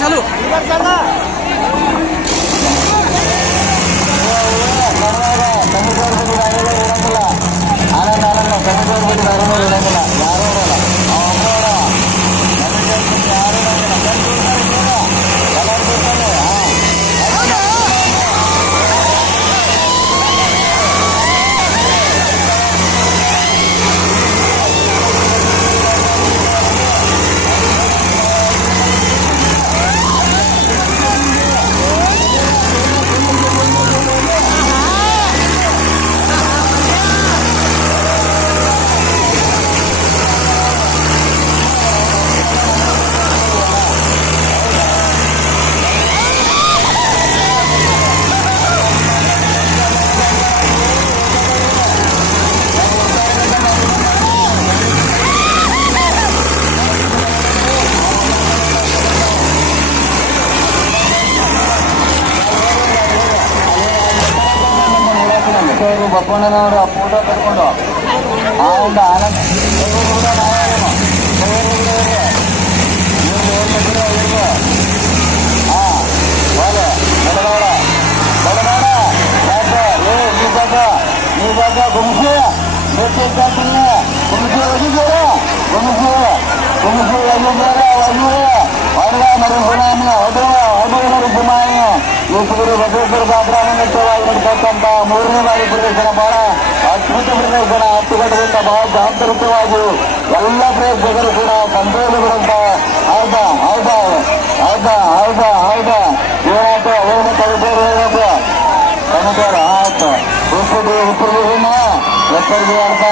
చాలు. ಬಪ್ಪಣ್ಣನವರು ಆ ಫೋಟೋ ಕಟ್ಕೊಂಡು ಆ ಒಂದು ಆನಂದ ಇವ್ರು ಕೂಡ ನಾವೇನು? ಇವ್ರು ಕೂಡ ಇವ್ರು. ಇವ್ರು ಇವ್ರು ಕೂಡ ಇವ್ರು. ಹಾ, ಹೋಗ್ಲಿ. ಬಡಬೇಡ. ಬಡಬೇಡ. ಯಾಕೆ? ಏ, ನೀ ಬಾಕ. ನೀ ಬಾಕ ಗುಮ್ಸಿ. ಬೇಕೆ ಕಾಟಿಲ್ಲ. ಗುಮ್ಸಿ ಒಗಿಬೇಡ. ಗುಮ್ಸಿ. ಗುಮ್ಸಿ ಒಗಿಬೇಡ, ಗುಣಾನ, ಹೊಡ್ದ, ಹೊಡ್ದ ಮರು ಗುಮಾನ. ಯೇಸುಗುರು ಬಸವೇಶ್ವರ ಸಾಂಪ್ರಾಮಾಣಿಕವಾಗಿ ನಡ್ತಕ್ಕಂಥ ಮೂರನೇ ಬಾರಿ ಪ್ರದರ್ಶನ ಬಹಳ ಅದ್ಭುತ ಪ್ರದರ್ಶನ ಹತ್ತುಗಂಟೆಯಿಂದ ಬಹಳ ಜಾಗೃತವಾಗಿ ಎಲ್ಲ ಪ್ರೇಕ್ಷಕರು ಕೂಡ ಸಂತೋಷಪಡುವಂತ ಹೌದಾ ಹೌದಾ ಹೌದಾ ಹೌದಾ ಹೌದಾ ಏನಾಯ್ತು ಏನು ಕವಿತೇರು ಹೇಳಬೇಕು ಕವಿತೇರು ಆಯ್ತು ಎತ್ತರಿಗೆ ಅಂತ